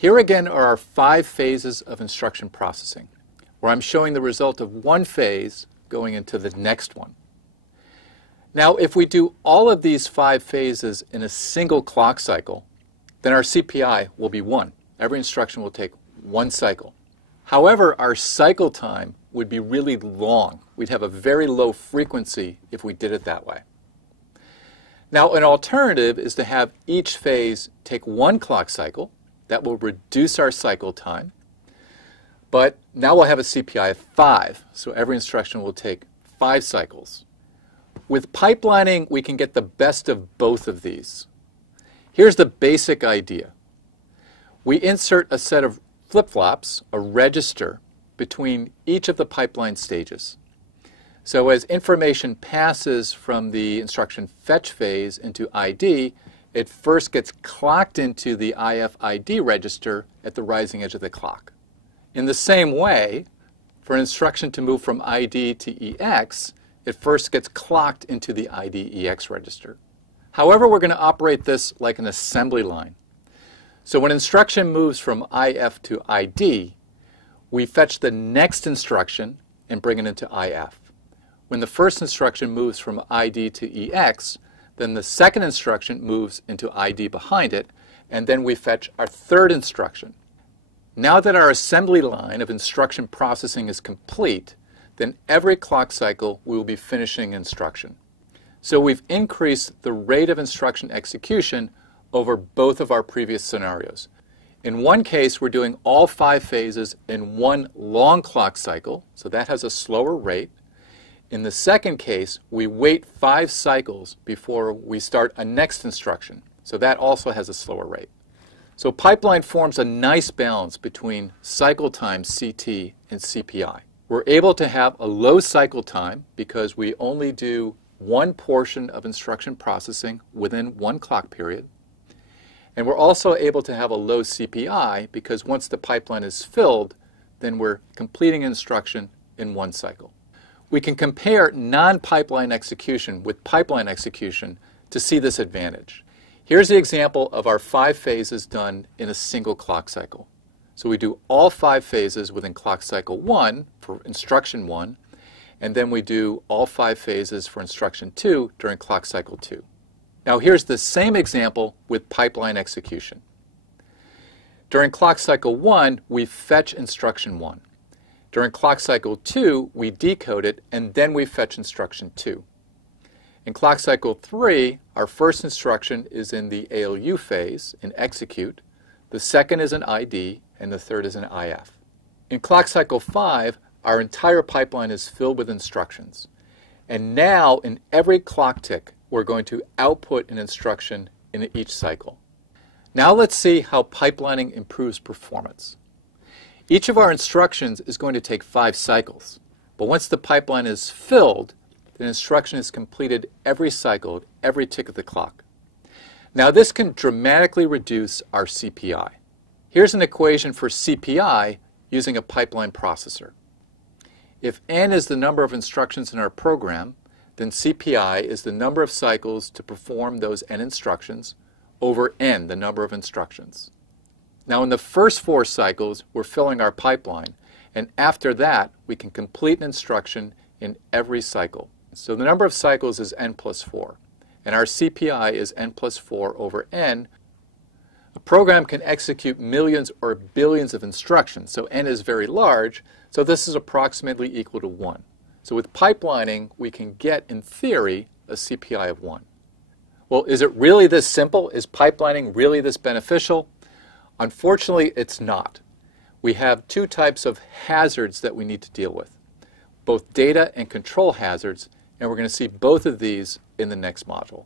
Here again are our 5 phases of instruction processing, where I'm showing the result of one phase going into the next one. Now, if we do all of these 5 phases in a single clock cycle, then our CPI will be 1. Every instruction will take 1 cycle. However, our cycle time would be really long. We'd have a very low frequency if we did it that way. Now, an alternative is to have each phase take 1 clock cycle. That will reduce our cycle time. But now we'll have a CPI of 5, so every instruction will take 5 cycles. With pipelining, we can get the best of both of these. Here's the basic idea. We insert a set of flip-flops, a register, between each of the pipeline stages. So as information passes from the instruction fetch phase into ID, it first gets clocked into the IFID register at the rising edge of the clock. In the same way, for an instruction to move from ID to EX, it first gets clocked into the ID-EX register. However, we're going to operate this like an assembly line. So when instruction moves from IF to ID, we fetch the next instruction and bring it into IF. When the first instruction moves from ID to EX, then the second instruction moves into ID behind it, and then we fetch our third instruction. Now that our assembly line of instruction processing is complete, then every clock cycle we will be finishing instruction. So we've increased the rate of instruction execution over both of our previous scenarios. In one case, we're doing all 5 phases in one long clock cycle, so that has a slower rate. In the second case, we wait 5 cycles before we start a next instruction, so that also has a slower rate. So pipeline forms a nice balance between cycle time, CT, and CPI. We're able to have a low cycle time because we only do one portion of instruction processing within one clock period. And we're also able to have a low CPI because once the pipeline is filled, then we're completing instruction in one cycle. We can compare non-pipeline execution with pipeline execution to see this advantage. Here's the example of our 5 phases done in a single clock cycle. So we do all 5 phases within clock cycle 1 for instruction 1, and then we do all 5 phases for instruction 2 during clock cycle 2. Now here's the same example with pipeline execution. During clock cycle 1, we fetch instruction 1. During clock cycle 2, we decode it, and then we fetch instruction 2. In clock cycle 3, our first instruction is in the ALU phase, in execute. The second is in ID, and the third is in IF. In clock cycle 5, our entire pipeline is filled with instructions. And now, in every clock tick, we're going to output an instruction in each cycle. Now let's see how pipelining improves performance. Each of our instructions is going to take 5 cycles, but once the pipeline is filled, the instruction is completed every cycle, every tick of the clock. Now this can dramatically reduce our CPI. Here's an equation for CPI using a pipeline processor. If n is the number of instructions in our program, then CPI is the number of cycles to perform those n instructions over n, the number of instructions. Now in the first 4 cycles, we're filling our pipeline, and after that, we can complete an instruction in every cycle. So the number of cycles is n plus 4, and our CPI is n plus 4 over n. A program can execute millions or billions of instructions, so n is very large, so this is approximately equal to 1. So with pipelining, we can get, in theory, a CPI of 1. Well, is it really this simple? Is pipelining really this beneficial? Unfortunately, it's not. We have 2 types of hazards that we need to deal with, both data and control hazards, and we're going to see both of these in the next module.